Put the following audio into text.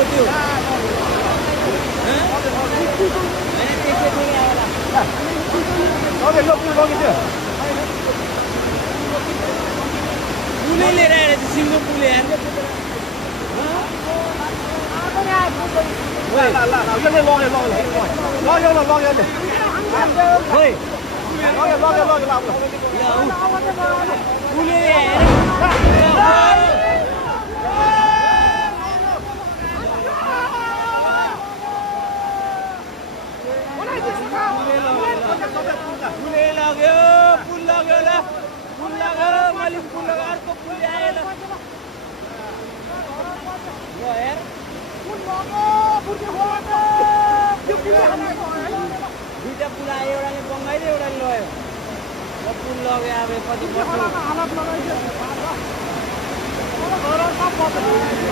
त्यो पुलै लिएर आएर सिङ्गो पुल यार पुल लाग्यो ल पुल लाग्यो मैले पुल लगाएर अर्को पुल ल्याएँ ल हेर दुईटा पुल आयो एउटाले बङ्गाइदियो एउटाले लग्यो पुल लग्यो अब कति